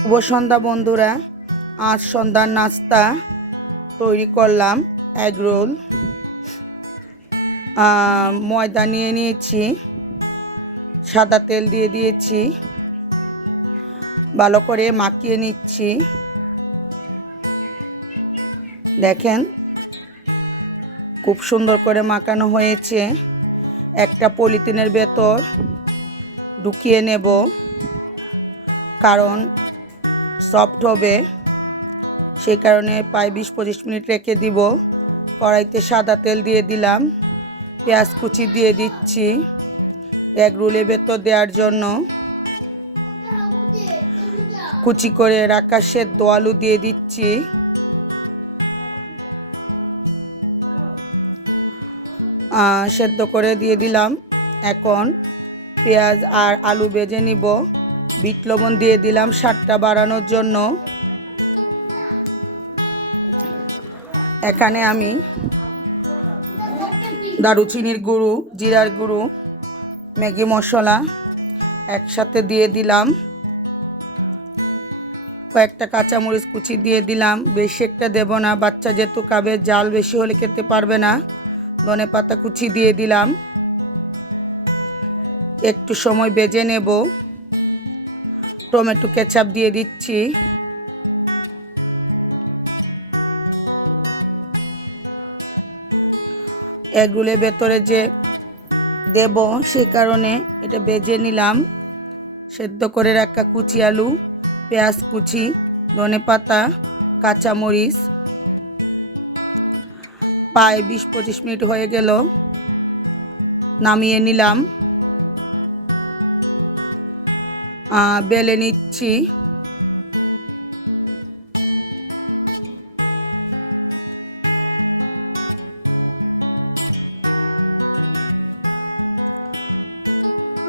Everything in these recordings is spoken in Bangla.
শুভ সন্ধ্যা বন্ধুরা। আজ সন্ধ্যার নাস্তা তৈরি করলাম এগ রোল। ময়দা নিয়ে নিয়েছি, সাদা তেল দিয়ে দিয়েছি, ভালো করে মাখিয়ে নিচ্ছি। দেখেন খুব সুন্দর করে মাখানো হয়েছে। একটা পলিথিনের ভেতর ঢুকিয়ে নেব, কারণ সফট হবে, সেই কারণে প্রায় 20-25 মিনিট রেখে দিব। কড়াইতে সাদা তেল দিয়ে দিলাম, পেঁয়াজ কুচি দিয়ে দিচ্ছি এগ রোলের ভেতর দেওয়ার জন্য। কুচি করে রাখা সেদ্ধ আলু দিয়ে দিচ্ছি। সেদ্ধ করে দিয়ে দিলাম। এখন পেঁয়াজ আর আলু ভেজে নিব। বিট লবণ দিয়ে দিলাম স্বাদটা বাড়ানোর জন্য। এখানে আমি দারুচিনির গুঁড়ো, জিরার গুঁড়ো, ম্যাগি মশলা একসাথে দিয়ে দিলাম। কয়েকটা কাঁচামরিচ কুচি দিয়ে দিলাম, বেশি একটা দেব না, বাচ্চা যেহেতু খাবে, জাল বেশি হলে খেতে পারবে না। ধনেপাতা কুচি দিয়ে দিলাম। একটু সময় ভেজে নেব। টমেটো কেচাপ দিয়ে দিচ্ছি। এগ রোলের ভেতরে যে দেব, সেই কারণে এটা ভেজে নিলাম। সেদ্ধ করে রাখা কুচি আলু, পেঁয়াজ কুচি, ধনেপাতা, কাঁচামরিচ। প্রায় 20-25 মিনিট হয়ে গেল, নামিয়ে নিলাম। বেলে নিচ্ছি।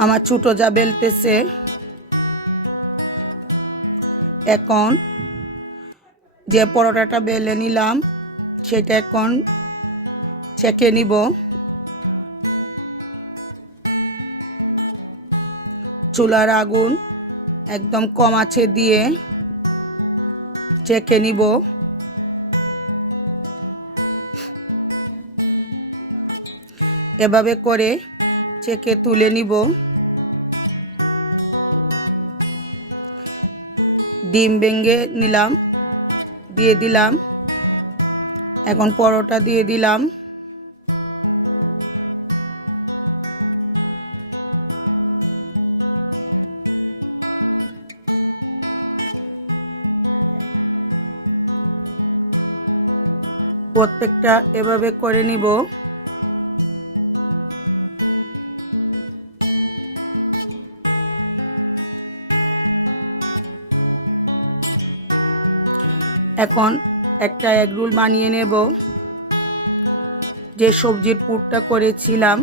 আমার ছোটো যা বেলতেছে। এখন যে পরোটাটা বেলে নিলাম, সেটা এখন ছেঁকে নিব। চুলার আগুন একদম কম আঁচে দিয়ে ছেঁকে নিব। এভাবে করে ছেঁকে তুলে নিব। ডিম ভেঙে নিলাম, দিয়ে দিলাম। এখন পরোটা দিয়ে দিলাম। প্রত্যেকটা এভাবে করে নিব। এখন একটা এগ রোল বানিয়ে নেব। যে সবজির পুরটা করেছিলাম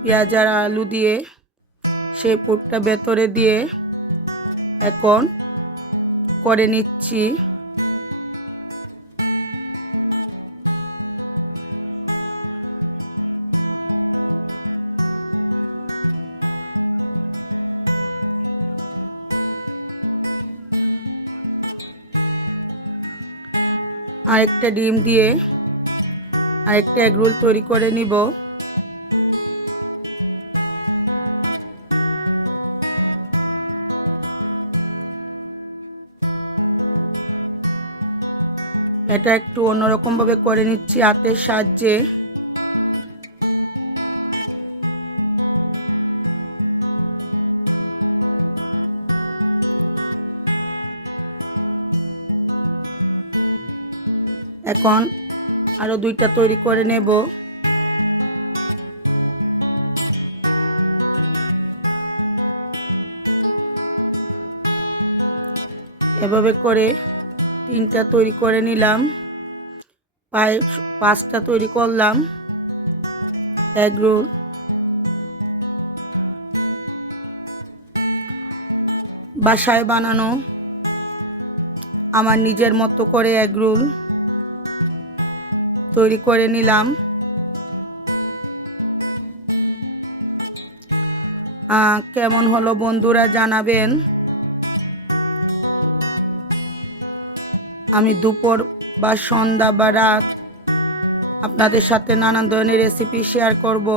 পেঁয়াজ আর আলু দিয়ে, সেই পুরটা ভেতরে দিয়ে এখন করে নিচ্ছি। আরেকটা ডিম দিয়ে আরেকটা এগ রোল তৈরি করে নিব। এটা একটু অন্যরকমভাবে করে নিচ্ছি হাতের সাহায্যে। এখন আরো 2টা তৈরি করে নেব। এভাবে করে 3টা তৈরি করে নিলাম। 5টা তৈরি করলাম এগ রোল। বাসায় বানানো আমার নিজের মতো করে এগ রোল তৈরি করে নিলাম। কেমন হলো বন্ধুরা জানাবেন। আমি দুপুর বা সন্ধ্যা বা রাত আপনাদের সাথে নানান ধরনের রেসিপি শেয়ার করব।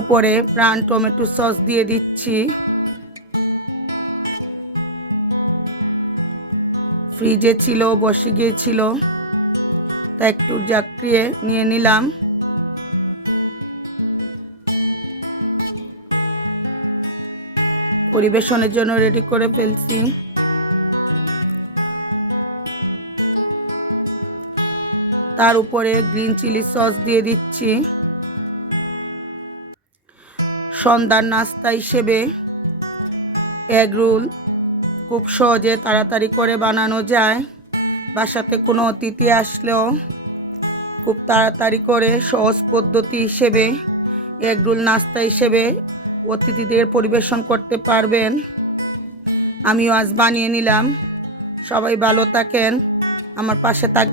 উপরে প্রাণ টমেটো সস দিয়ে দিচ্ছি। ফ্রিজে ছিল, বসে গিয়েছিল, তা একটু জাকিয়ে নিয়ে নিলাম। পরিবেশনের জন্য রেডি করে ফেলছি। তার উপরে গ্রিন চিলি সস দিয়ে দিচ্ছি। সন্ধ্যার নাস্তা হিসেবে এগ রোল খুব সহজে তাড়াতাড়ি করে বানানো যায়। বাসাতে কোনো অতিথি আসলেও খুব তাড়াতাড়ি করে সহজ পদ্ধতি হিসেবে এগ রোল নাস্তা হিসেবে অতিথিদের পরিবেশন করতে পারবেন। আমিও আজ বানিয়ে নিলাম। সবাই ভালো থাকেন, আমার পাশে থাকবেন।